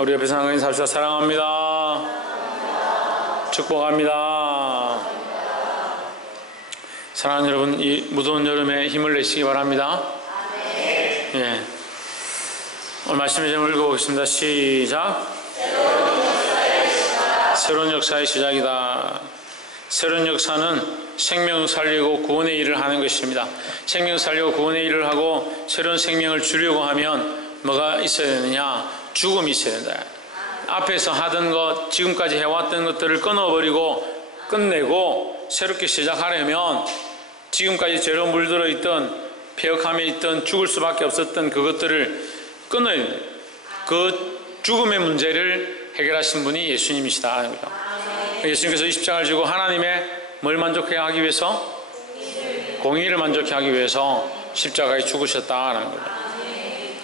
우리 옆에 사는 인사 합시다. 사랑합니다. 축복합니다. 사랑하는 여러분, 이 무더운 여름에 힘을 내시기 바랍니다. 예. 오늘 말씀을 좀 읽어보겠습니다. 시작. 새로운 역사의 시작이다. 새로운 역사는 생명 살리고 구원의 일을 하는 것입니다. 생명 살리고 구원의 일을 하고 새로운 생명을 주려고 하면 뭐가 있어야 되느냐? 죽음이 있어야 된다. 앞에서 하던 것, 지금까지 해왔던 것들을 끊어버리고 끝내고 새롭게 시작하려면 지금까지 죄로 물들어 있던 폐역함에 있던 죽을 수밖에 없었던 그것들을 끊어야 됩니다. 그 죽음의 문제를 해결하신 분이 예수님이시다 하는 거죠. 예수님께서 이 십자가를 지고 하나님의 뭘 만족하게 하기 위해서? 공의를 만족하게 하기 위해서 십자가에 죽으셨다라는 거죠.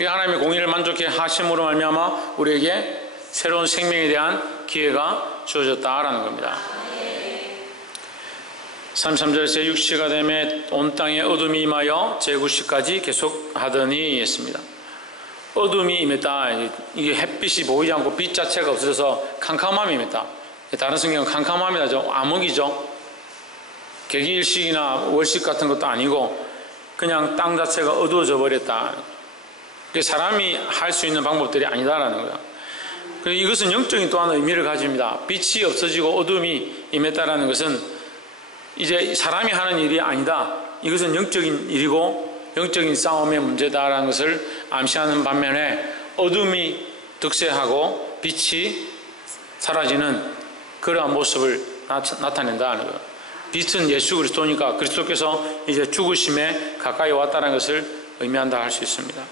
하나님의 공의를 만족해 하심으로 말미암아 우리에게 새로운 생명에 대한 기회가 주어졌다라는 겁니다. 33절 제6시가 되매 온 땅에 어둠이 임하여 제9시까지 계속하더니 했습니다. 어둠이 임했다. 이게 햇빛이 보이지 않고 빛 자체가 없어져서 캄캄함이 임했다. 다른 성경은 캄캄함이라죠. 암흑이죠. 개기일식이나 월식 같은 것도 아니고 그냥 땅 자체가 어두워져 버렸다. 사람이 할 수 있는 방법들이 아니다라는 거야. 이것은 영적인 또 하나 의미를 가집니다. 빛이 없어지고 어둠이 임했다라는 것은 이제 사람이 하는 일이 아니다. 이것은 영적인 일이고 영적인 싸움의 문제다라는 것을 암시하는 반면에 어둠이 득세하고 빛이 사라지는 그러한 모습을 나타낸다는 거예요. 빛은 예수 그리스도니까 그리스도께서 이제 죽으심에 가까이 왔다는 것을 의미한다 할 수 있습니다.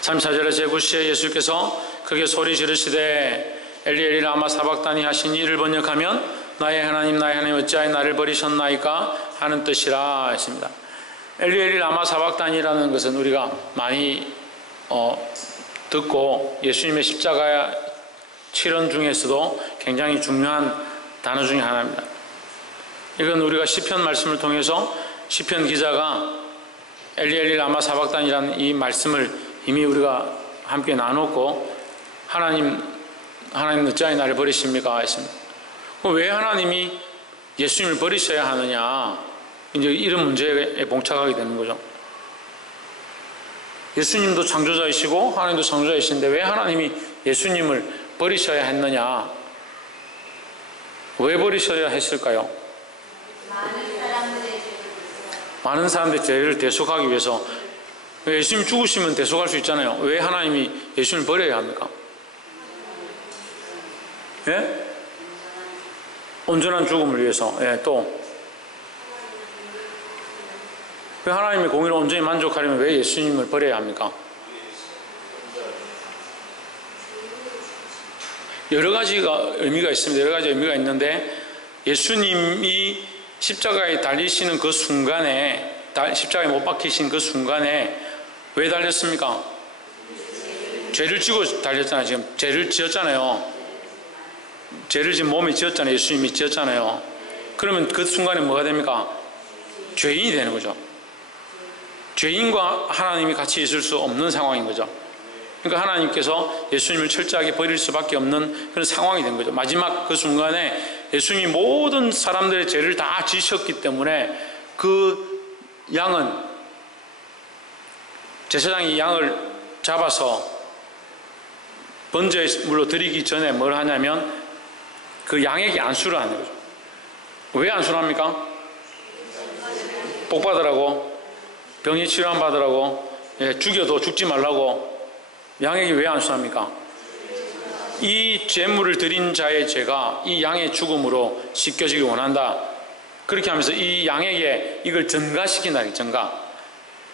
34절에 제9시에 예수께서 크게 소리 지르시되 엘리 엘리 라마 사박다니 하신 이를 번역하면 나의 하나님 나의 하나님 어찌하여 나를 버리셨나이까 하는 뜻이라 했습니다. 엘리 엘리 라마 사박다니라는 것은 우리가 많이 듣고 예수님의 십자가 치료 중에서도 굉장히 중요한 단어 중에 하나입니다. 이건 우리가 시편 말씀을 통해서 시편 기자가 엘리 엘리 라마 사박다니라는 이 말씀을 이미 우리가 함께 나눴고 하나님 어찌하여 나를 버리십니까? 했습니다. 왜 하나님이 예수님을 버리셔야 하느냐? 이제 이런 문제에 봉착하게 되는 거죠. 예수님도 창조자이시고 하나님도 창조자이신데 왜 하나님이 예수님을 버리셔야 했느냐? 왜 버리셔야 했을까요? 많은 사람들의 죄를 대속하기 위해서. 예수님 죽으시면 대속할 수 있잖아요. 왜 하나님이 예수님을 버려야 합니까? 예? 온전한 죽음을 위해서. 예, 또. 왜 하나님의 공의를 온전히 만족하려면 왜 예수님을 버려야 합니까? 여러 가지가 의미가 있습니다. 여러 가지 의미가 있는데 예수님이 십자가에 달리시는 그 순간에 십자가에 못 박히신 그 순간에 왜 달렸습니까? 죄를 지고 달렸잖아요. 지금 죄를 지었잖아요. 죄를 지금 몸에 지었잖아요. 예수님이 지었잖아요. 그러면 그 순간에 뭐가 됩니까? 죄인이 되는 거죠. 죄인과 하나님이 같이 있을 수 없는 상황인 거죠. 그러니까 하나님께서 예수님을 철저하게 버릴 수밖에 없는 그런 상황이 된 거죠. 마지막 그 순간에 예수님이 모든 사람들의 죄를 다 지셨기 때문에 그 양은 제사장이 양을 잡아서 번제의 물로 드리기 전에 뭘 하냐면 그 양에게 안수를 하는 거죠. 왜 안수를 합니까? 복 받으라고, 병이 치료함 받으라고, 죽여도 죽지 말라고. 양에게 왜 안수합니까? 이 제물을 드린 자의 죄가 이 양의 죽음으로 씻겨지길 원한다. 그렇게 하면서 이 양에게 이걸 전가시킨다. 전가.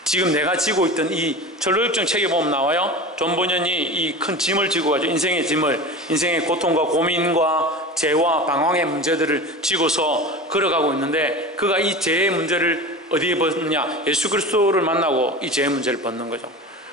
지금 내가 지고 있던 이 전로역정 책에 보면 나와요. 존 버년이 이 큰 짐을 지고 가죠. 인생의 짐을, 인생의 고통과 고민과 죄와 방황의 문제들을 지고서 걸어가고 있는데 그가 이 죄의 문제를 어디에 벗느냐? 예수 그리스도를 만나고 이 죄의 문제를 벗는 거죠.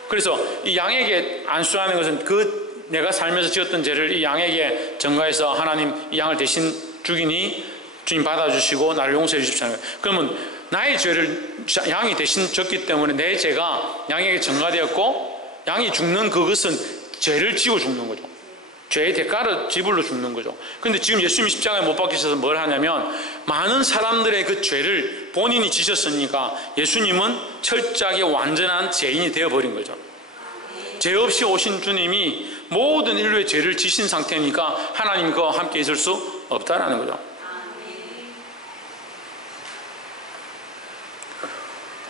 그래서 이 양에게 안수하는 것은 그 내가 살면서 지었던 죄를 이 양에게 전가해서 하나님 이 양을 대신 죽이니 주님 받아주시고 나를 용서해 주십시오. 그러면 나의 죄를 양이 대신 졌기 때문에 내 죄가 양에게 전가되었고 양이 죽는 그것은 죄를 지고 죽는 거죠. 죄의 대가를 지불로 죽는 거죠. 근데 지금 예수님이 십자가에 못 박히셔서 뭘 하냐면 많은 사람들의 그 죄를 본인이 지셨으니까 예수님은 철저하게 완전한 죄인이 되어버린 거죠. 죄 없이 오신 주님이 모든 인류의 죄를 지신 상태니까 하나님 그와 함께 있을 수 없다라는 거죠.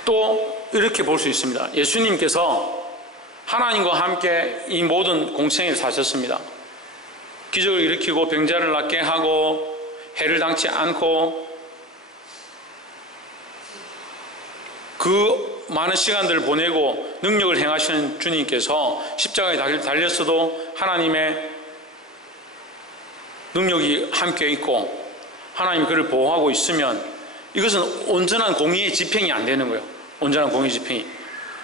또 이렇게 볼 수 있습니다. 예수님께서 하나님과 함께 이 모든 공생을 사셨습니다. 기적을 일으키고 병자를 낫게 하고 해를 당치 않고 그 많은 시간들을 보내고 능력을 행하시는 주님께서 십자가에 달렸어도 하나님의 능력이 함께 있고 하나님이 그를 보호하고 있으면 이것은 온전한 공의의 집행이 안 되는 거예요. 온전한 공의 집행이.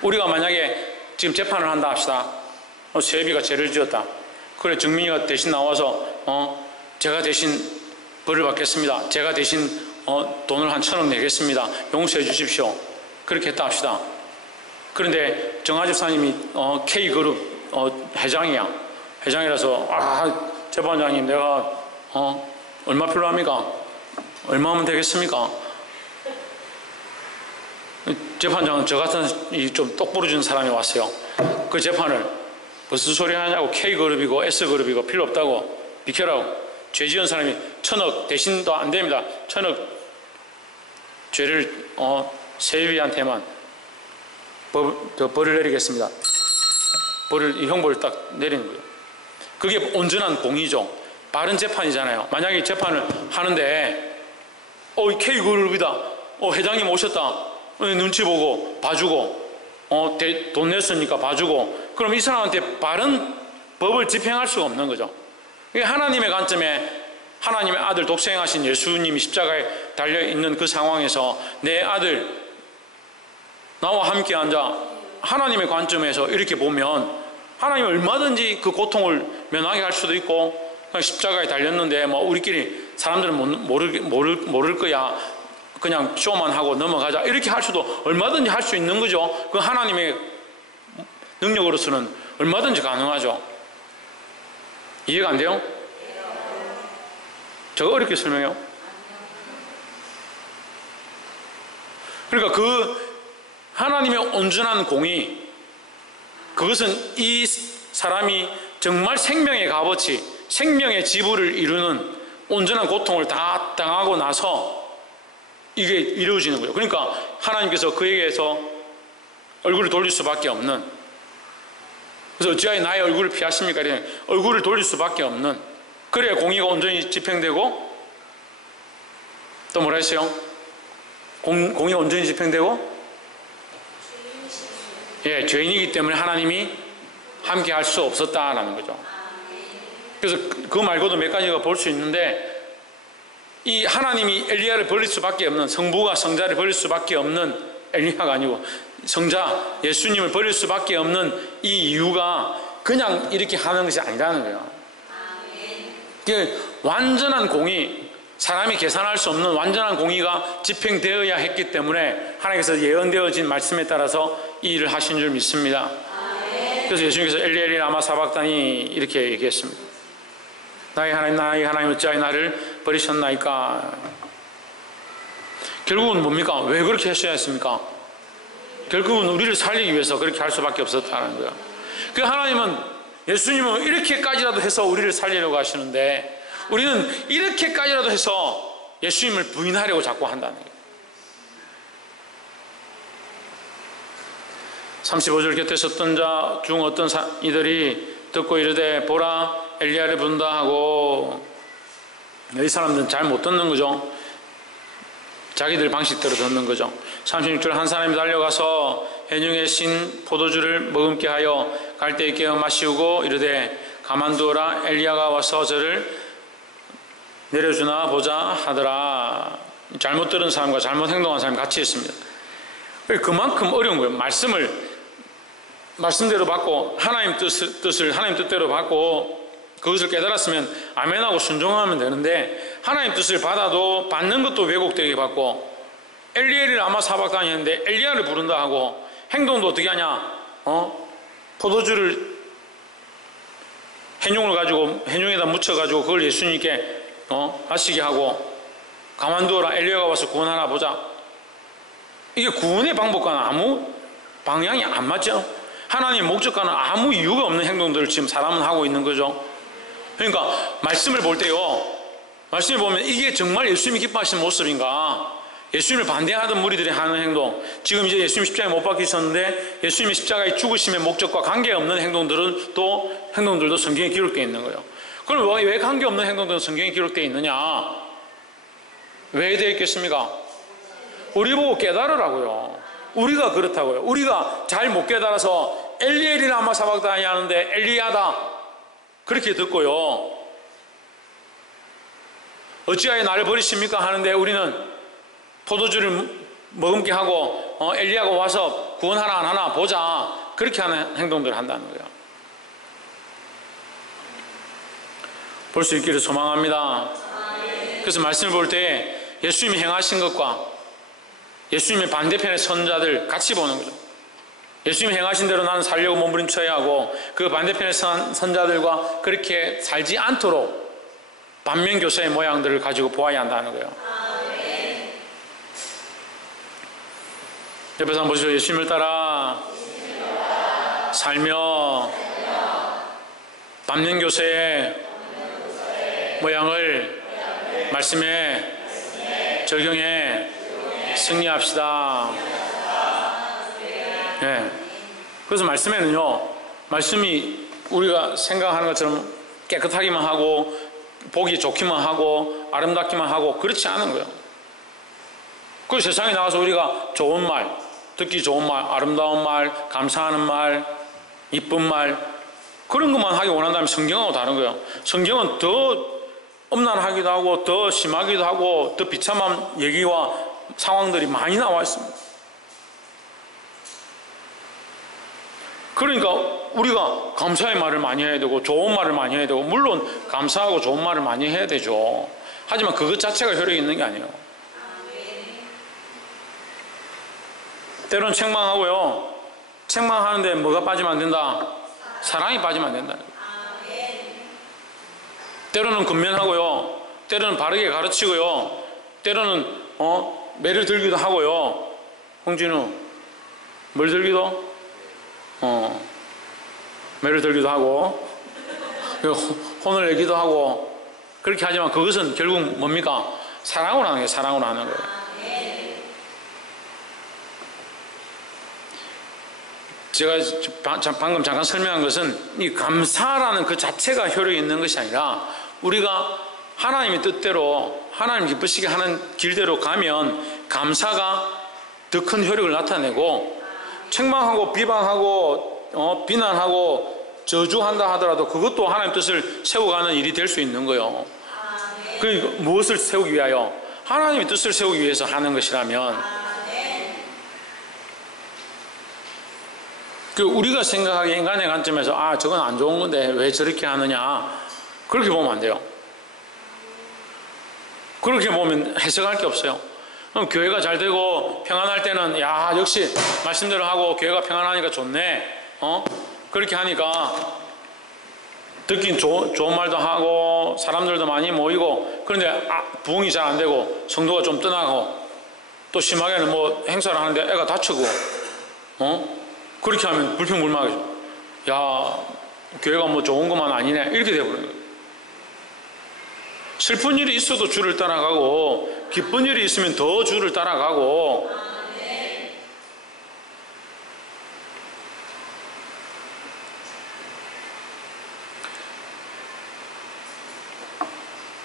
우리가 만약에 지금 재판을 한다 합시다. 세비가 죄를 지었다. 그래 증민이가 대신 나와서 제가 대신 벌을 받겠습니다. 제가 대신 돈을 한 1,000억 내겠습니다. 용서해 주십시오. 그렇게 했다 합시다. 그런데 정하 집사님이 K그룹 회장이야. 회장이라서 재판장님 내가 얼마 필요합니까? 얼마 하면 되겠습니까? 재판장은 저 같은 좀 똑부러진 사람이 왔어요. 그 재판을 무슨 소리 하냐고 K그룹이고 S그룹이고 필요 없다고 비켜라고. 죄 지은 사람이 1,000억 대신도 안 됩니다. 1,000억 죄를 세비한테만 벌을 내리겠습니다. 이 형벌을 딱 내리는 거예요. 그게 온전한 공의죠. 바른 재판이잖아요. 만약에 재판을 하는데 이 K그룹이다. 회장님 오셨다. 눈치 보고 봐주고 돈 냈으니까 봐주고 그럼 이 사람한테 바른 법을 집행할 수가 없는 거죠. 하나님의 관점에 하나님의 아들 독생하신 예수님이 십자가에 달려있는 그 상황에서 내 아들 나와 함께 앉아 하나님의 관점에서 이렇게 보면 하나님이 얼마든지 그 고통을 면하게 할 수도 있고 십자가에 달렸는데 우리끼리 사람들은 모를 거야. 그냥 쇼만 하고 넘어가자. 이렇게 할 수도 얼마든지 할 수 있는 거죠. 그 하나님의 능력으로서는 얼마든지 가능하죠. 이해가 안 돼요? 제가 어렵게 설명해요? 그러니까 그 하나님의 온전한 공의, 그것은 이 사람이 정말 생명의 값어치, 생명의 지불을 이루는 온전한 고통을 다 당하고 나서 이게 이루어지는 거예요. 그러니까 하나님께서 그에게서 얼굴을 돌릴 수밖에 없는, 그래서 어찌하여 나의 얼굴을 피하십니까? 얼굴을 돌릴 수밖에 없는, 그래야 공의가 온전히 집행되고, 또 뭐라 했어요? 공의가 온전히 집행되고, 죄인이기 때문에 하나님이 함께 할 수 없었다라는 거죠. 그래서 그 말고도 몇 가지가 볼 수 있는데, 이 하나님이 엘리야를 버릴 수밖에 없는, 성부가 성자를 버릴 수밖에 없는, 엘리야가 아니고 성자 예수님을 버릴 수밖에 없는 이 이유가 그냥 이렇게 하는 것이 아니라는 거예요. 완전한 공의, 사람이 계산할 수 없는 완전한 공의가 집행되어야 했기 때문에 하나님께서 예언되어진 말씀에 따라서 이 일을 하신 줄 믿습니다. 그래서 예수님께서 엘리 엘리 라마 사박다니 이렇게 얘기했습니다. 나의 하나님 어찌하여 나를 버리셨나이까. 결국은 뭡니까? 왜 그렇게 하셔야 했습니까? 결국은 우리를 살리기 위해서 그렇게 할 수밖에 없었다는 거예요. 그 하나님은, 예수님은 이렇게까지라도 해서 우리를 살리려고 하시는데 우리는 이렇게까지라도 해서 예수님을 부인하려고 자꾸 한다는 거예요. 35절 곁에 섰던 자 중 어떤 이들이 듣고 이르되 보라 엘리야를 부른다 하고, 이 사람들은 잘 못 듣는 거죠. 자기들 방식대로 듣는 거죠. 36절 한 사람이 달려가서 해중에 신 포도주를 머금게 하여 갈대에 깨어 마시우고 이르되 가만두어라 엘리야가 와서 저를 내려주나 보자 하더라. 잘못 들은 사람과 잘못 행동한 사람이 같이 있습니다. 그만큼 어려운 거예요. 말씀대로 받고 하나님 뜻을 하나님 뜻대로 받고 그것을 깨달았으면 아멘하고 순종하면 되는데, 하나님 뜻을 받아도 받는 것도 왜곡되게 받고, 엘리야를 아마 사박단이 했는데 엘리야를 부른다 하고 행동도 어떻게 하냐? 포도주를 해늉을 가지고 해늉에다 묻혀가지고 그걸 예수님께 마시게 하고 가만두어라 엘리야가 와서 구원하나 보자. 이게 구원의 방법과는 아무 방향이 안 맞죠. 하나님의 목적과는 아무 이유가 없는 행동들을 지금 사람은 하고 있는 거죠. 그러니까 말씀을 볼 때요, 말씀을 보면 이게 정말 예수님이 기뻐하시는 모습인가, 예수님을 반대하던 무리들이 하는 행동, 지금 이제 예수님 십자가에 못 박히셨는데 예수님의 십자가의 죽으심의 목적과 관계없는 행동들도 성경에 기록되어 있는 거예요. 그럼 왜 관계없는 행동들은 성경에 기록되어 있느냐? 왜 되어 있겠습니까? 우리 보고 깨달으라고요. 우리가 그렇다고요. 우리가 잘 못 깨달아서 엘리엘이 라마 사박다니 하는데 엘리야다 그렇게 듣고요, 어찌하여 나를 버리십니까 하는데 우리는 포도주를 머금게 하고 엘리야가 와서 구원하나 안 하나 보자 그렇게 하는 행동들을 한다는 거예요. 볼 수 있기를 소망합니다. 그래서 말씀을 볼 때 예수님이 행하신 것과 예수님의 반대편의 선자들 같이 보는 거죠. 예수님이 행하신 대로 나는 살려고 몸부림쳐야 하고 그 반대편의 선자들과 그렇게 살지 않도록 반면교사의 모양들을 가지고 보아야 한다는 거예요. 옆에서 한번 보시죠. 예수님을 따라 살며 반면교사의 모양을 말씀에 적용해 승리합시다. 네. 그래서 말씀에는요, 말씀이 우리가 생각하는 것처럼 깨끗하기만 하고 보기 좋기만 하고 아름답기만 하고 그렇지 않은 거예요. 그 세상에 나가서 우리가 좋은 말, 듣기 좋은 말, 아름다운 말, 감사하는 말, 이쁜 말 그런 것만 하기 원한다면 성경하고 다른 거예요. 성경은 더 엄난하기도 하고 더 심하기도 하고 더 비참한 얘기와 상황들이 많이 나와 있습니다. 그러니까 우리가 감사의 말을 많이 해야 되고 좋은 말을 많이 해야 되고, 물론 감사하고 좋은 말을 많이 해야 되죠. 하지만 그것 자체가 효력이 있는 게 아니에요. 때로는 책망하고요, 책망하는데 뭐가 빠지면 안 된다? 사랑이 빠지면 안 된다. 때로는 근면하고요, 때로는 바르게 가르치고요, 때로는 매를 들기도 하고요. 홍진우, 뭘 들기도? 매를 들기도 하고 혼을 내기도 하고 그렇게 하지만 그것은 결국 뭡니까? 사랑으로 하는 거예요. 사랑으로 하는 거예요. 제가 방금 잠깐 설명한 것은 이 감사라는 그 자체가 효력이 있는 것이 아니라 우리가 하나님의 뜻대로 하나님 기쁘시게 하는 길대로 가면 감사가 더 큰 효력을 나타내고, 책망하고 비방하고 비난하고 저주한다 하더라도 그것도 하나님 뜻을 세워가는 일이 될 수 있는 거예요. 그 무엇을 세우기 위하여? 하나님의 뜻을 세우기 위해서 하는 것이라면, 그 우리가 생각하기에 인간의 관점에서 저건 안 좋은 건데 왜 저렇게 하느냐 그렇게 보면 안 돼요. 그렇게 보면 해석할 게 없어요. 그럼 교회가 잘 되고 평안할 때는 역시 말씀대로 하고 교회가 평안하니까 좋네, 그렇게 하니까 듣긴 좋은 말도 하고 사람들도 많이 모이고, 그런데 부흥이 잘 안 되고 성도가 좀 떠나고 또 심하게는 뭐 행사를 하는데 애가 다치고 그렇게 하면 불평불만하죠. 교회가 뭐 좋은 것만 아니네 이렇게 되어버리는 거예요. 슬픈 일이 있어도 주를 따라가고 기쁜 일이 있으면 더 주를 따라가고,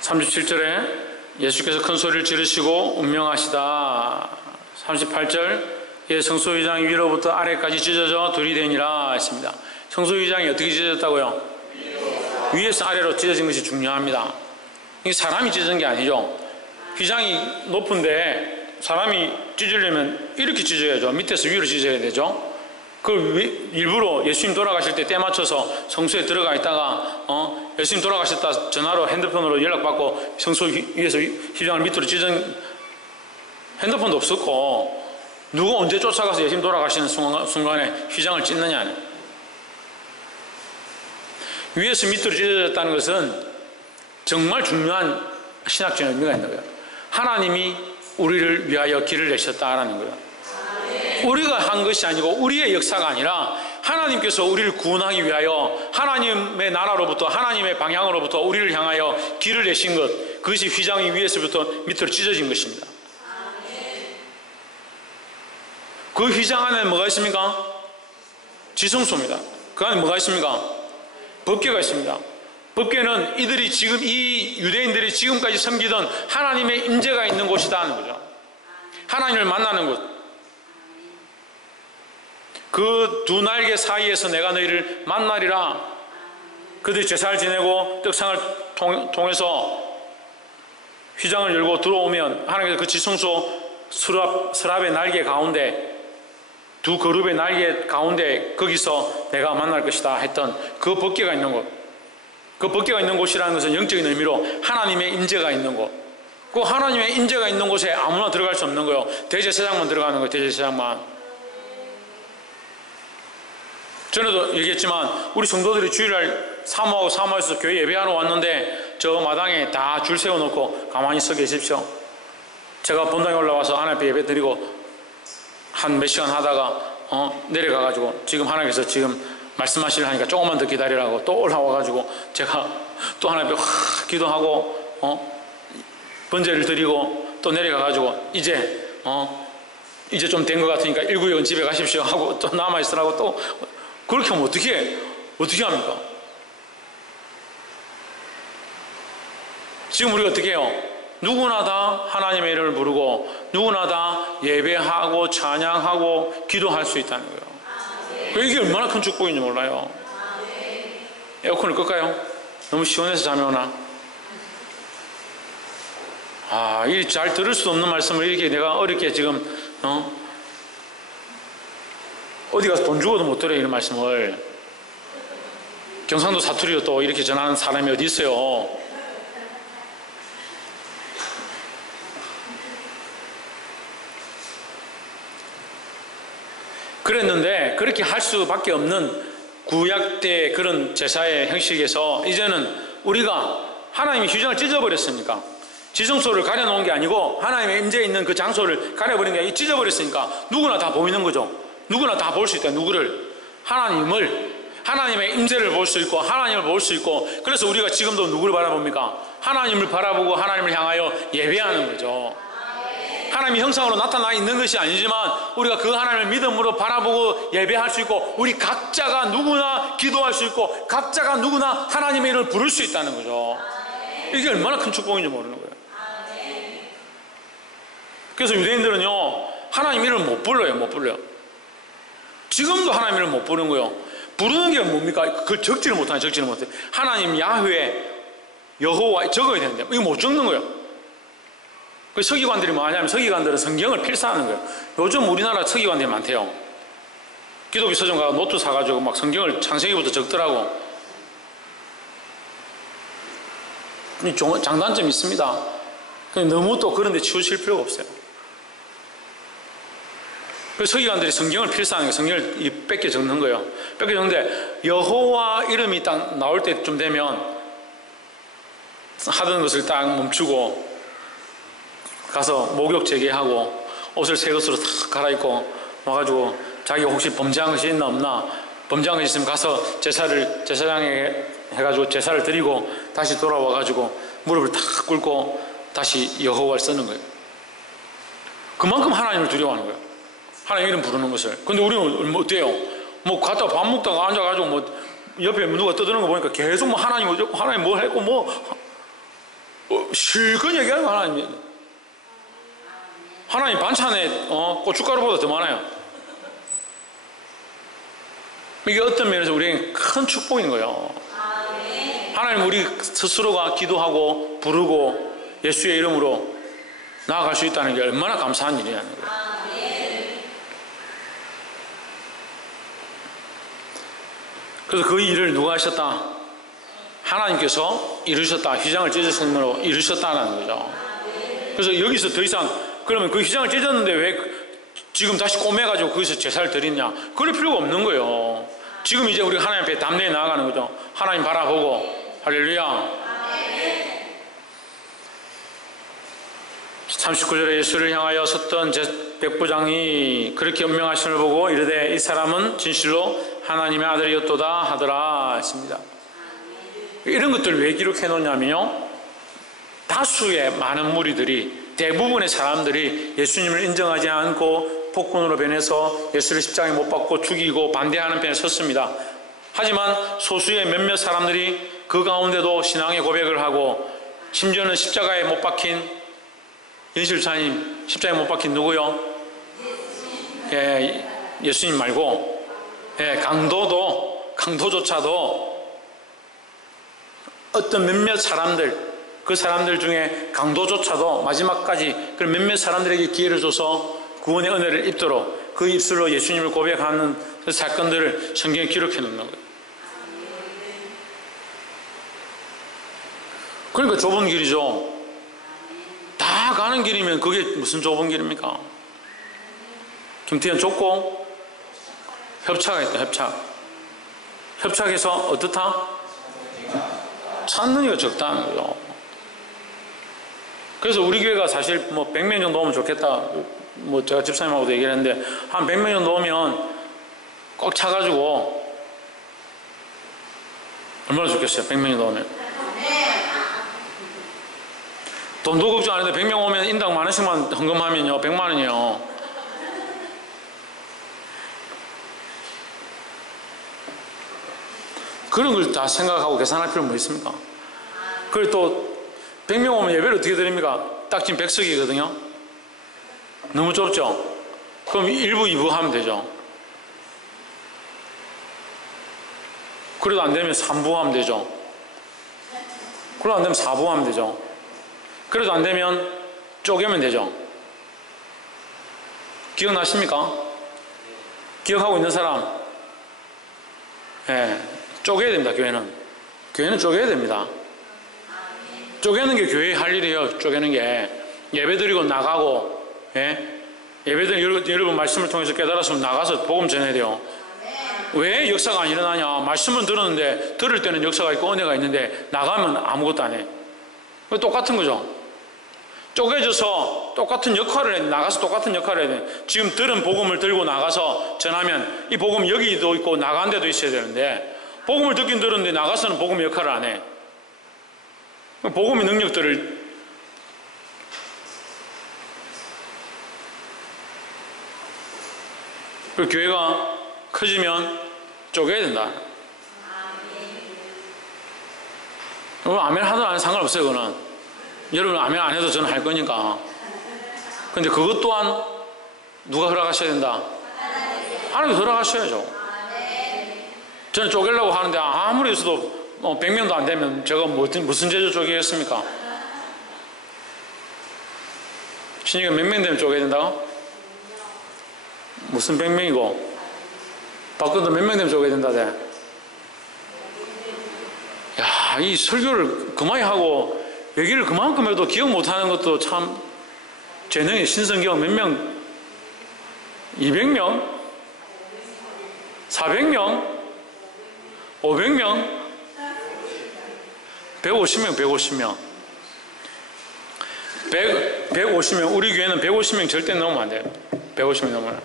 37절에 예수께서 큰 소리를 지르시고 운명하시다. 38절 성소유장 위로부터 아래까지 찢어져 둘이 되니라 했습니다. 성소유장이 어떻게 찢어졌다고요? 위에서 아래로 찢어진 것이 중요합니다. 이게 사람이 찢은 게 아니죠. 휘장이 높은데 사람이 찢으려면 이렇게 찢어야죠. 밑에서 위로 찢어야 되죠. 그걸 일부러 예수님 돌아가실 때 맞춰서 성소에 들어가 있다가 예수님 돌아가셨다 전화로 핸드폰으로 연락받고 성소 위에서 휘장을 밑으로 찢은, 핸드폰도 없었고 누가 언제 쫓아가서 예수님 돌아가시는 순간에 휘장을 찢느냐. 위에서 밑으로 찢어졌다는 것은 정말 중요한 신학적 의미가 있는 거예요. 하나님이 우리를 위하여 길을 내셨다라는 거예요. 우리가 한 것이 아니고 우리의 역사가 아니라 하나님께서 우리를 구원하기 위하여 하나님의 나라로부터 하나님의 방향으로부터 우리를 향하여 길을 내신 것, 그것이 휘장이 위에서부터 밑으로 찢어진 것입니다. 그 휘장 안에 뭐가 있습니까? 지성소입니다. 그 안에 뭐가 있습니까? 법궤가 있습니다. 법궤는 이들이 지금 이 유대인들이 지금까지 섬기던 하나님의 임재가 있는 곳이다 하는 거죠. 하나님을 만나는 곳. 그 두 날개 사이에서 내가 너희를 만나리라. 그들이 제사를 지내고 떡상을 통해서 휘장을 열고 들어오면 하나님께서 그 지성소 서랍의 날개 가운데, 두 그룹의 날개 가운데 거기서 내가 만날 것이다 했던 그 법궤가 있는 곳. 그 법궤가 있는 곳이라는 것은 영적인 의미로 하나님의 임재가 있는 곳. 그 하나님의 임재가 있는 곳에 아무나 들어갈 수 없는 거예요. 대제사장만 들어가는 거예요. 대제사장만. 전에도 얘기했지만 우리 성도들이 주일날 사모에서 교회 예배하러 왔는데 저 마당에 다 줄 세워놓고 가만히 서 계십시오. 제가 본당에 올라와서 하나님 앞에 예배 드리고 한 몇 시간 하다가 내려가가지고 지금 하나님께서 지금 말씀하시려 하니까 조금만 더 기다리라고 또 올라와가지고 제가 또 하나님 앞에 기도하고 번제를 드리고 또 내려가가지고 이제 좀 된 것 같으니까 1구역은 집에 가십시오 하고 또 남아있으라고 또 그렇게 하면 어떻게 합니까? 지금 우리가 어떻게 해요? 누구나 다 하나님의 이름을 부르고 누구나 다 예배하고 찬양하고 기도할 수 있다는 거예요. 이게 얼마나 큰 축복인지 몰라요. 에어컨을 끌까요? 너무 시원해서 잠이 오나? 이 잘 들을 수 없는 말씀을 이렇게 내가 어렵게 지금 어디 가서 돈 주고도 못 들어요, 이런 말씀을. 경상도 사투리로 또 이렇게 전하는 사람이 어디 있어요? 그랬는데 그렇게 할 수밖에 없는 구약 때 그런 제사의 형식에서 이제는 우리가 하나님이 휘장을 찢어버렸으니까, 지성소를 가려놓은 게 아니고 하나님의 임재 있는 그 장소를 가려버린 게 아니고 찢어버렸으니까 누구나 다 보이는 거죠. 누구나 다 볼 수 있다. 누구를? 하나님의 임재를 볼 수 있고 하나님을 볼 수 있고, 그래서 우리가 지금도 누구를 바라봅니까? 하나님을 바라보고 하나님을 향하여 예배하는 거죠. 하나님이 형상으로 나타나 있는 것이 아니지만 우리가 그 하나님을 믿음으로 바라보고 예배할 수 있고, 우리 각자가 누구나 기도할 수 있고 각자가 누구나 하나님의 이름을 부를 수 있다는 거죠. 이게 얼마나 큰 축복인지 모르는 거예요. 그래서 유대인들은요 하나님 이름을 못 불러요. 지금도 하나님 이름을 못 부르는 거예요. 부르는 게 뭡니까? 그걸 적지를 못해. 하나님 야훼 여호와 적어야 되는데 이거 못 적는 거예요. 그 서기관들이 뭐 하냐면 서기관들은 성경을 필사하는 거예요. 요즘 우리나라 서기관들이 많대요. 기독교 서점 가서 노트 사가지고 막 성경을 창세기부터 적더라고. 장단점이 있습니다. 너무 또 그런 데 치우칠 필요가 없어요. 그래서 서기관들이 성경을 필사하는 거예요. 성경을 뺏겨 적는 거예요. 뺏겨 적는데 여호와 이름이 딱 나올 때쯤 되면 하던 것을 딱 멈추고 가서 목욕 재개하고 옷을 새 것으로 탁 갈아입고 와가지고 자기가 혹시 범죄한 것이 있나 없나, 범죄한 것이 있으면 가서 제사장에게 해가지고 제사를 드리고 다시 돌아와가지고 무릎을 탁 꿇고 다시 여호와를 쓰는 거예요. 그만큼 하나님을 두려워하는 거예요. 하나님 이름 부르는 것을. 근데 우리는 어때요? 뭐 갔다 밥 먹다가 앉아가지고 뭐 옆에 누가 떠드는 거 보니까 계속 뭐 하나님 뭘 했고 뭐 실컷 얘기하는 거. 하나님 반찬에 고춧가루보다 더 많아요. 이게 어떤 면에서 우리에게 큰 축복인 거예요. 하나님 우리 스스로가 기도하고 부르고 예수의 이름으로 나아갈 수 있다는 게 얼마나 감사한 일이냐는 거예요. 그래서 그 일을 누가 하셨다? 하나님께서 이루셨다. 휘장을 찢으심으로 이루셨다는 거죠. 그래서 여기서 더 이상 그러면 그 휘장을 찢었는데 왜 지금 다시 꼬매가지고 거기서 제사를 드리냐? 그럴 필요가 없는 거예요. 지금 이제 우리가 하나님 앞에 담대히 나아가는 거죠. 하나님 바라보고. 할렐루야. 39절에 예수를 향하여 섰던 백부장이 그렇게 운명하심을 보고 이르되 이 사람은 진실로 하나님의 아들이었도다 하더라 했습니다. 이런 것들을 왜 기록해 놓냐면요, 다수의 많은 무리들이, 대부분의 사람들이 예수님을 인정하지 않고 폭군으로 변해서 예수를 십자가에 못 박고 죽이고 반대하는 편에 섰습니다. 하지만 소수의 몇몇 사람들이 그 가운데도 신앙의 고백을 하고, 심지어는 십자가에 못 박힌 연실차님, 십자가에 못 박힌 누구요? 예수님 말고, 강도조차도 어떤 몇몇 사람들, 그 사람들 중에 강도조차도 마지막까지 그런 몇몇 사람들에게 기회를 줘서 구원의 은혜를 입도록 그 입술로 예수님을 고백하는 그 사건들을 성경에 기록해 놓는 거예요. 그러니까 좁은 길이죠. 다 가는 길이면 그게 무슨 좁은 길입니까? 김태현 좁고 협차가 있다. 협착해서 어떻다? 찾는 이가 적다는 거죠. 그래서 우리 교회가 사실 뭐 100명 정도 오면 좋겠다, 뭐 제가 집사님하고도 얘기를 했는데, 한 100명 정도 오면 꼭 차가지고, 얼마나 좋겠어요? 100명 정도 오면. 돈도 걱정 안 해도 100명 오면 인당 만 원씩만 헌금하면요 100만 원이요. 그런 걸 다 생각하고 계산할 필요는 뭐 있습니까? 그리고 또 100명 오면 예배를 어떻게 드립니까? 딱 지금 100석이거든요. 너무 좁죠? 그럼 1부, 2부 하면 되죠. 그래도 안 되면 3부 하면 되죠. 그래도 안 되면 4부 하면 되죠. 그래도 안 되면 쪼개면 되죠. 기억나십니까? 기억하고 있는 사람? 쪼개야 됩니다. 교회는 쪼개야 됩니다. 쪼개는 게 교회의 할 일이에요. 쪼개는 게. 예배 드리고 나가고, 예배 드리고 여러분 말씀을 통해서 깨달았으면 나가서 복음 전해야 돼요. 왜 역사가 안 일어나냐? 말씀은 들었는데, 들을 때는 역사가 있고 은혜가 있는데 나가면 아무것도 안 해. 똑같은 거죠. 쪼개져서 똑같은 역할을 해. 나가서 똑같은 역할을 해야 돼. 지금 들은 복음을 들고 나가서 전하면 이 복음 여기도 있고 나간 데도 있어야 되는데, 복음을 듣긴 들었는데 나가서는 복음의 역할을 안 해. 복음의 능력들을 그 교회가 커지면 쪼개야 된다. 여러분 아멘 하든 안 해도 상관없어요. 그거는 여러분 아멘 안 해도 저는 할 거니까. 근데 그것 또한 누가 허락하셔야 된다? 하나님이 허락하셔야죠. 저는 쪼개려고 하는데 아무리 있어도 100명도 안 되면 제가 무슨 죄로 쪼개겠습니까? 신이가 몇 명 되면 쪼개야 된다고? 무슨 100명이고? 박근도 몇 명 되면 쪼개야 된다대? 야, 이 설교를 그만히 하고 얘기를 그만큼 해도 기억 못하는 것도 참 재능이. 신성경 몇 명? 200명? 400명? 500명? 150명. 150명. 우리 교회는 150명 절대 넘으면 안 돼요. 150명 넘으면.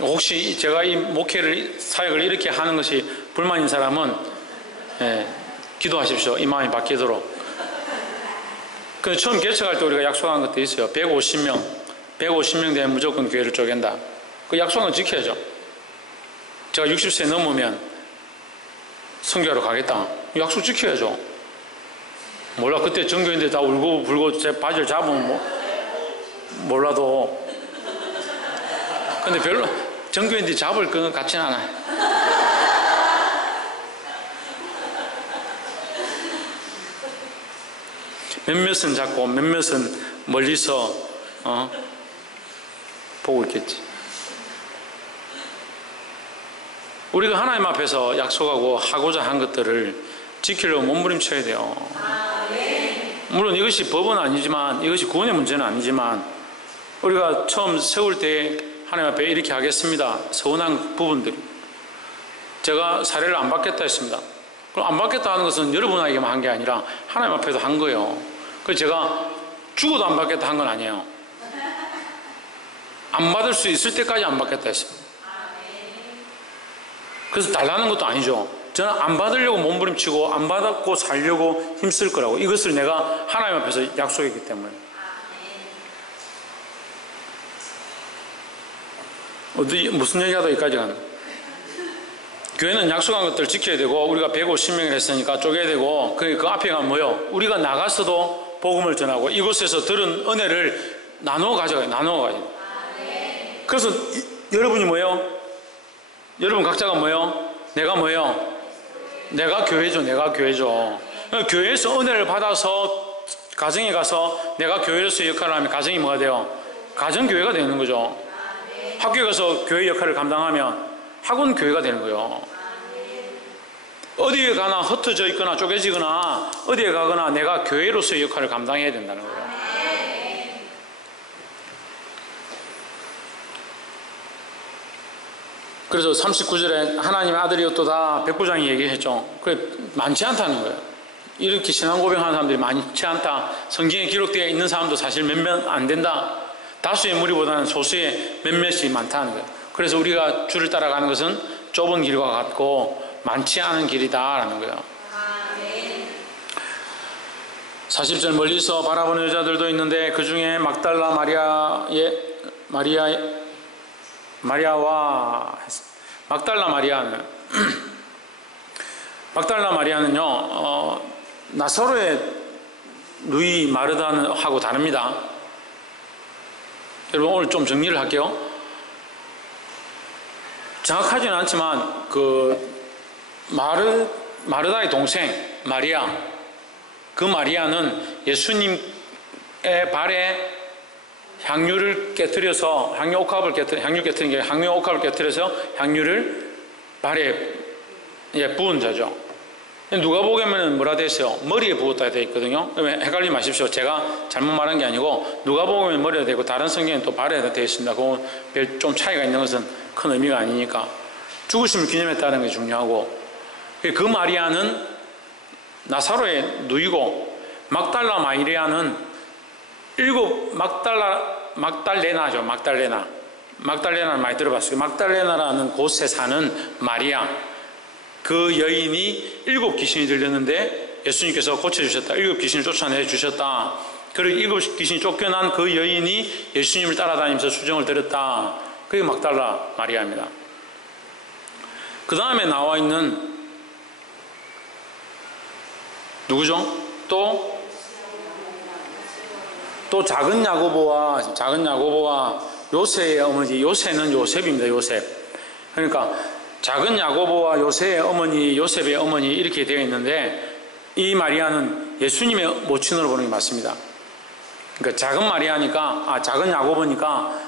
혹시 제가 이 목회를, 사역을 이렇게 하는 것이 불만인 사람은 기도하십시오. 이 마음이 바뀌도록. 근데 처음 개척할 때 우리가 약속한 것도 있어요. 150명 되면 무조건 교회를 쪼갠다. 그 약속은 지켜야죠. 제가 60세 넘으면 선교하러 가겠다. 약속 지켜야죠. 몰라, 그때 전교인들 다 울고 불고 제 바지를 잡으면 몰라도. 근데 별로 전교인들이 잡을 것 같진 않아요. 몇몇은 잡고 몇몇은 멀리서 보고 있겠지. 우리가 하나님 앞에서 약속하고 하고자 한 것들을 지키려고 몸부림쳐야 돼요. 물론 이것이 법은 아니지만, 이것이 구원의 문제는 아니지만, 우리가 처음 세울 때 하나님 앞에 이렇게 하겠습니다. 서운한 부분들, 제가 사례를 안 받겠다 했습니다. 그럼 안 받겠다 하는 것은 여러분에게만 한 게 아니라 하나님 앞에도 한 거예요. 그래서 제가 죽어도 안 받겠다 한 건 아니에요. 안 받을 수 있을 때까지 안 받겠다 했어요. 그래서 달라는 것도 아니죠. 저는 안 받으려고 몸부림치고 안 받고 살려고 힘쓸 거라고. 이것을 내가 하나님 앞에서 약속했기 때문에. 무슨 얘기하다 여기까지 가는 거예요? 교회는 약속한 것들을 지켜야 되고, 우리가 150명을 했으니까 쪼개야 되고, 그 앞에가 뭐요? 우리가 나가서도 복음을 전하고 이곳에서 들은 은혜를 나누어 가져가요. 나누어 가져가요. 그래서 여러분이 뭐예요? 여러분 각자가 뭐예요? 내가 뭐예요? 내가 교회죠. 내가 교회죠. 교회에서 은혜를 받아서 가정에 가서 내가 교회로서의 역할을 하면 가정이 뭐가 돼요? 가정교회가 되는 거죠. 학교에 가서 교회 역할을 감당하면 학원교회가 되는 거예요. 어디에 가나 흩어져 있거나 쪼개지거나 어디에 가거나 내가 교회로서의 역할을 감당해야 된다는 거예요. 그래서 39절에 하나님의 아들이었도다 백부장이 얘기했죠. 그게 많지 않다는 거예요. 이렇게 신앙 고백하는 사람들이 많지 않다. 성경에 기록되어 있는 사람도 사실 몇몇 안 된다. 다수의 무리보다는 소수의 몇몇이 많다는 거예요. 그래서 우리가 주를 따라가는 것은 좁은 길과 같고 많지 않은 길이다라는 거예요. 40절 멀리서 바라보는 여자들도 있는데 그 중에 막달라 마리아와 막달라 마리아는요 나사로의 누이 마르다하고 다릅니다. 여러분 오늘 좀 정리를 할게요. 정확하지는 않지만 그 마르다의 동생 마리아, 그 마리아는 예수님의 발에 향유를 깨뜨려서 향유 옥합을 깨뜨려서 향유를 발에 부은 자죠. 누가 보기에는 뭐라 되어 있어요? 머리에 부었다 되어 있거든요. 헷갈리지 마십시오. 제가 잘못 말한 게 아니고 누가 보기에는 머리에 되고 다른 성경은 또 발에 되어 있습니다. 그건 좀 차이가 있는 것은 큰 의미가 아니니까 죽으심을 기념했다는 게 중요하고, 그 마리아는 나사로의 누이고 막달라 마리아는 막달레나죠. 막달레나를 많이 들어봤어요. 막달레나라는 곳에 사는 마리아, 그 여인이 7 귀신이 들렸는데 예수님께서 고쳐주셨다. 7 귀신을 쫓아내 주셨다. 그리고 7 귀신이 쫓겨난 그 여인이 예수님을 따라다니면서 수정을 드렸다. 그게 막달라 마리아입니다. 그 다음에 나와 있는 누구죠? 또 작은 야고보와 요새의 어머니, 요새는 요셉입니다. 요셉. 그러니까 작은 야고보와 요새의 어머니, 요셉의 어머니 이렇게 되어 있는데 이 마리아는 예수님의 모친으로 보는 게 맞습니다. 그러니까 작은 마리아니까 작은 야고보니까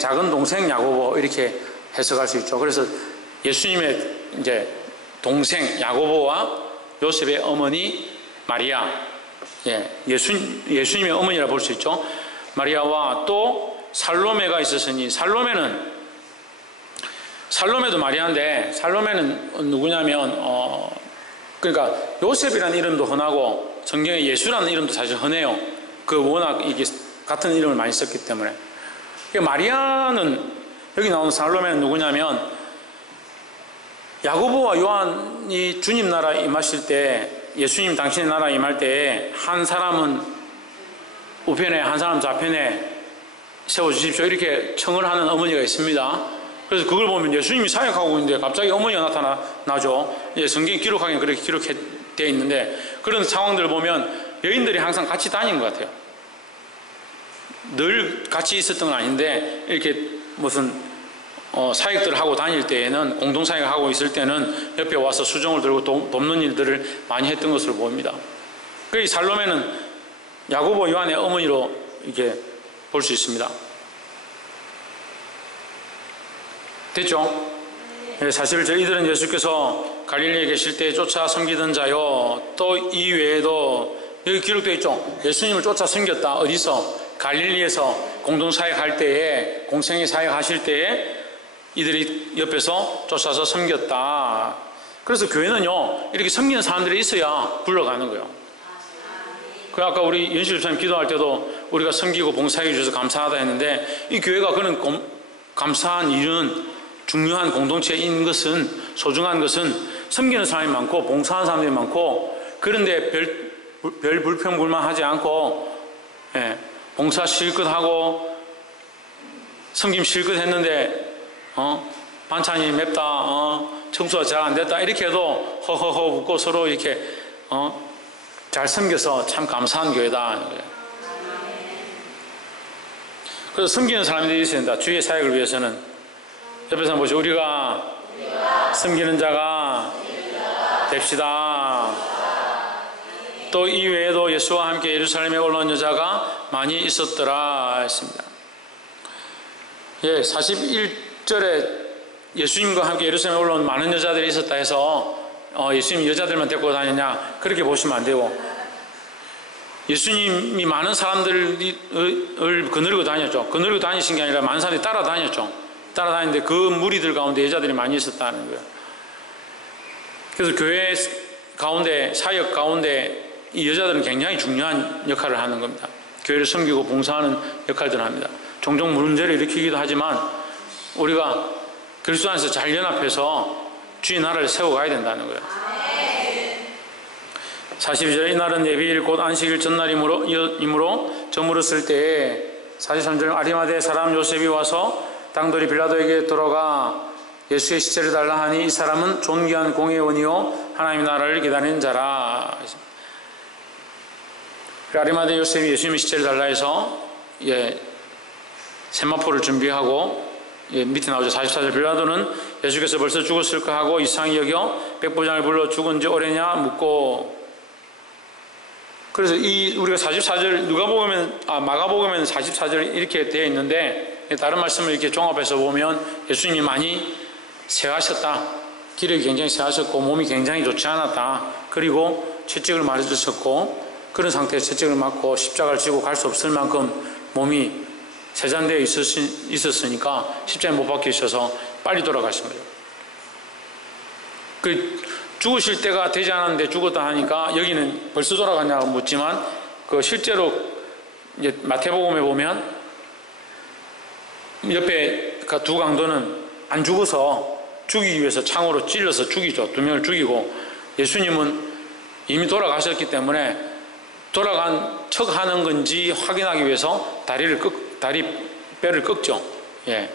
작은 동생 야고보 이렇게 해석할 수 있죠. 그래서 예수님의 이제 동생 야고보와 요셉의 어머니 마리아, 예수님의 어머니라 볼 수 있죠. 마리아와 또 살로메가 있었으니, 살로메도 마리아인데 살로메는 누구냐면 그러니까 요셉이라는 이름도 흔하고 성경에 예수라는 이름도 사실 흔해요. 그 워낙 이게 같은 이름을 많이 썼기 때문에. 마리아는, 여기 나오는 살로메는 누구냐면 야고보와 요한이 주님 나라 임하실 때, 예수님 당신의 나라 임할 때 한 사람은 우편에 한 사람 좌편에 세워주십시오 이렇게 청을 하는 어머니가 있습니다. 그래서 그걸 보면 예수님이 사역하고 있는데 갑자기 어머니가 나타나죠. 성경에 기록하기는 그렇게 기록되어 있는데, 그런 상황들을 보면 여인들이 항상 같이 다닌 것 같아요. 늘 같이 있었던 건 아닌데 이렇게 무슨 사역들을 하고 다닐 때에는, 공동사역을 하고 있을 때는 옆에 와서 수정을 들고 돕는 일들을 많이 했던 것으로 보입니다. 그 살로메는 야고보 요한의 어머니로 이렇게 볼 수 있습니다. 됐죠? 41절 이들은 예수께서 갈릴리에 계실 때 쫓아 섬기던 자요, 또 이 외에도 여기 기록되어 있죠. 예수님을 쫓아 섬겼다. 어디서? 갈릴리에서 공동사역할 때에, 공생의 사역하실 때에 이들이 옆에서 쫓아서 섬겼다. 그래서 교회는요, 이렇게 섬기는 사람들이 있어야 굴러가는 거예요. 그 아까 우리 연실 집사님 기도할 때도 우리가 섬기고 봉사해 주셔서 감사하다 했는데, 이 교회가 그런 감사한 일은, 중요한 공동체인 것은, 소중한 것은 섬기는 사람이 많고 봉사하는 사람들이 많고, 그런데 별 불평불만하지 않고, 예, 봉사 실컷 하고 섬김 실컷 했는데 반찬이 맵다, 청소가 잘 안 됐다, 이렇게 해도 허허허 웃고 서로 이렇게 잘 섬겨서 참 감사한 교회다. 그래서 섬기는 사람들이 있어야 된다. 주의 사역을 위해서는. 옆에서 보시죠. 우리가 섬기는 자가 됩시다. 또 이외에도 예수와 함께 예루살렘에 올라온 여자가 많이 있었더라 했습니다. 예, 41절에 예수님과 함께 예루살렘에 올라온 많은 여자들이 있었다 해서 예수님이 여자들만 데리고 다녔냐, 그렇게 보시면 안 되고, 예수님이 많은 사람들을 거느리고 다녔죠. 거느리고 다니신 게 아니라 많은 사람들이 따라다녔죠. 따라다니는데 그 무리들 가운데 여자들이 많이 있었다는 거예요. 그래서 교회 가운데, 사역 가운데 이 여자들은 굉장히 중요한 역할을 하는 겁니다. 교회를 섬기고 봉사하는 역할들을 합니다. 종종 문제를 일으키기도 하지만 우리가 그리스도 안에서 잘 연합해서 주의 나라를 세워가야 된다는 거예요. 42절, 이날은 예비일 곧 안식일 전날이므로 저물었을 때에 43절, 아리마대 사람 요셉이 와서 당돌이 빌라도에게 들어가 예수의 시체를 달라 하니 이 사람은 존귀한 공회원이요 하나님의 나라를 기다리는 자라. 아리마대 요셉이 예수님의 시체를 달라 해서 세마포를 준비하고, 밑에 나오죠. 44절, 빌라도는 예수께서 벌써 죽었을까 하고 이상히 여겨 백부장을 불러 죽은 지 오래냐 묻고. 그래서 우리가 44절 마가복음에는 44절 이렇게 되어 있는데, 다른 말씀을 이렇게 종합해서 보면 예수님이 많이 세하셨다, 기력이 굉장히 세하셨고 몸이 굉장히 좋지 않았다, 그리고 채찍을 맞으셨고 그런 상태에서 채찍을 맞고 십자가를 지고 갈 수 없을 만큼 몸이 세잔되어 있었으니까 십자가에 못 박히셔서 빨리 돌아가신 거예요. 죽으실 때가 되지 않았는데 죽었다 하니까 여기는 벌써 돌아갔냐고 묻지만, 실제로 이제 마태복음에 보면 옆에 그 두 강도는 안 죽어서 죽이기 위해서 창으로 찔러서 죽이죠. 두 명을 죽이고, 예수님은 이미 돌아가셨기 때문에 돌아간 척 하는 건지 확인하기 위해서 뼈를 꺾죠. 예.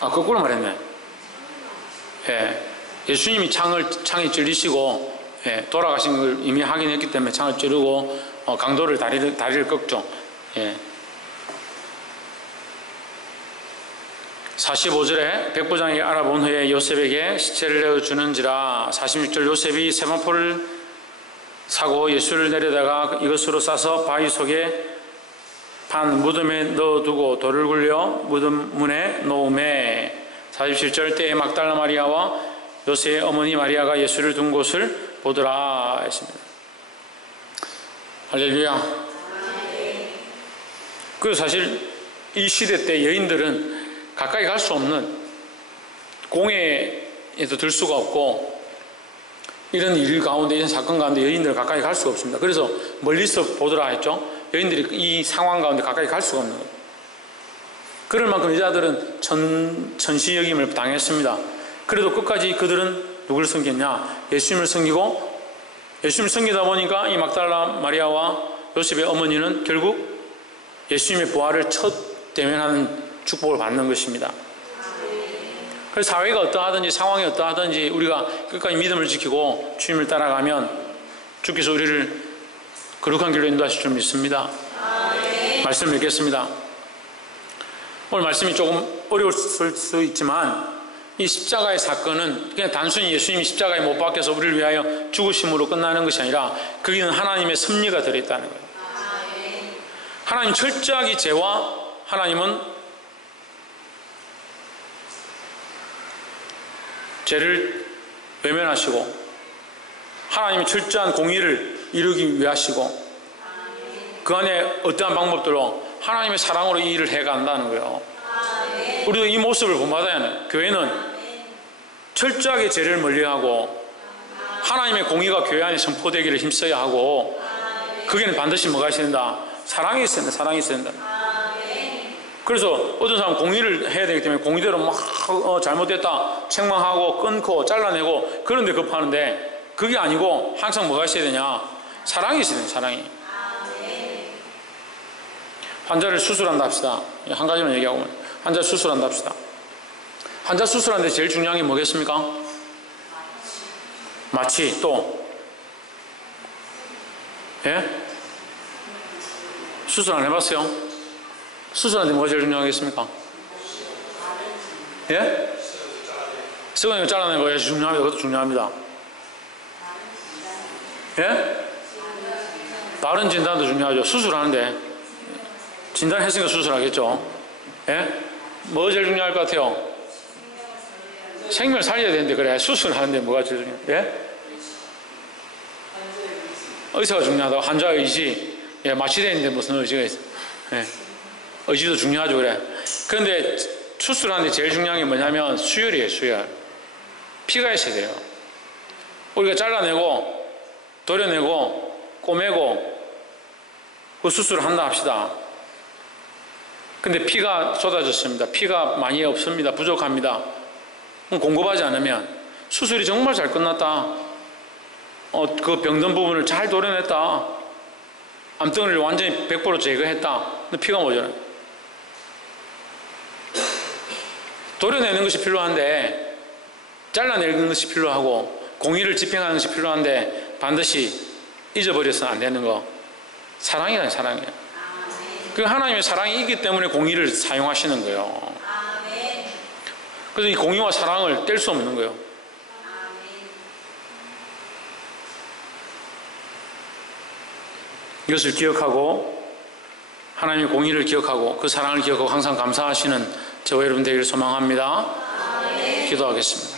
거꾸로 말했네. 예. 예수님이 창에 찔리시고, 돌아가신 걸 이미 확인했기 때문에 창을 찌르고, 강도를 다리를 꺾죠. 예. 45절에 백부장이 알아본 후에 요셉에게 시체를 내어주는지라. 46절, 요셉이 세마포를 사고 예수를 내려다가 이것으로 싸서 바위 속에 판 무덤에 넣어두고 돌을 굴려 무덤 문에 놓음에. 47절, 때에 막달라 마리아와 요셉의 어머니 마리아가 예수를 둔 곳을 보더라 했습니다. 할렐루야. 사실 이 시대 때 여인들은 가까이 갈 수 없는, 공회에도 들 수가 없고, 이런 일 가운데, 이런 사건 가운데 여인들은 가까이 갈 수가 없습니다. 그래서 멀리서 보더라 했죠. 여인들이 이 상황 가운데 가까이 갈 수가 없는 거예요. 그럴 만큼 여자들은 천시여김을 당했습니다. 그래도 끝까지 그들은 누구를 섬겼냐? 예수님을 섬기고, 예수님을 섬기다 보니까 이 막달라 마리아와 요셉의 어머니는 결국 예수님의 부활을 첫 대면하는 축복을 받는 것입니다. 그래서 사회가 어떠하든지 상황이 어떠하든지 우리가 끝까지 믿음을 지키고 주님을 따라가면 주께서 우리를 거룩한 길로 인도하실 줄 믿습니다. 말씀을 읽겠습니다. 오늘 말씀이 조금 어려울 수 있지만, 이 십자가의 사건은 그냥 단순히 예수님이 십자가에 못 박혀서 우리를 위하여 죽으심으로 끝나는 것이 아니라 거기는 하나님의 섭리가 들어있다는 거예요. 하나님 철저하게 죄와, 하나님은 죄를 외면하시고 하나님이 철저한 공의를 이루기 위하시고 그 안에 어떠한 방법들로 하나님의 사랑으로 이 일을 해간다는 거예요. 우리도 이 모습을 본받아야 해요. 교회는 철저하게 죄를 멀리하고 하나님의 공의가 교회 안에 선포되기를 힘써야 하고, 거기는 반드시 뭐가 있어야 된다? 사랑이 있어야 된다. 사랑이 있어야 된다. 그래서 어떤 사람은 공의를 해야 되기 때문에 공의대로 막 잘못됐다 책망하고 끊고 잘라내고 그런 데 급하는데, 그게 아니고 항상 뭐가 있어야 되냐? 사랑이 있어야 돼요. 사랑이. 환자를 수술한다 합시다. 한 가지만 얘기하고, 환자 수술한다 합시다. 환자 수술하는데 제일 중요한 게 뭐겠습니까? 마취. 또 예? 수술 안 해봤어요? 수술하는데 뭐가 제일 중요하겠습니까? 예? 썩은 거 잘라내는 거 중요합니다. 그것도 중요합니다. 예? 바른 진단도 중요하죠. 수술하는데 진단했으니까 수술하겠죠. 예? 뭐 제일 중요할 것 같아요? 생명을 살려야 되는데, 그래 수술하는데 뭐가 제일 중요해요? 예? 의사가 중요하다고. 환자의 의지. 예, 마취되는데 무슨 의지가 있어? 예. 의지도 중요하죠. 그래. 그런데 수술하는데 제일 중요한 게 뭐냐면 수혈이에요. 수혈. 피가 있어야 돼요. 우리가 잘라내고 도려내고 꼬매고 그 수술을 한다 합시다. 근데 피가 쏟아졌습니다. 피가 많이 없습니다. 부족합니다. 공급하지 않으면 수술이 정말 잘 끝났다. 그 병든 부분을 잘 도려냈다. 암덩이를 완전히 100% 제거했다. 근데 피가 모자라요. 도려내는 것이 필요한데, 잘라내는 것이 필요하고, 공의를 집행하는 것이 필요한데 반드시 잊어버려서는 안 되는 거. 사랑이라는 사랑이에요. 그 하나님의 사랑이 있기 때문에 공의를 사용하시는 거예요. 그래서 이 공의와 사랑을 뗄 수 없는 거예요. 이것을 기억하고 하나님의 공의를 기억하고 그 사랑을 기억하고 항상 감사하시는 저와 여러분 되기를 소망합니다. 기도하겠습니다.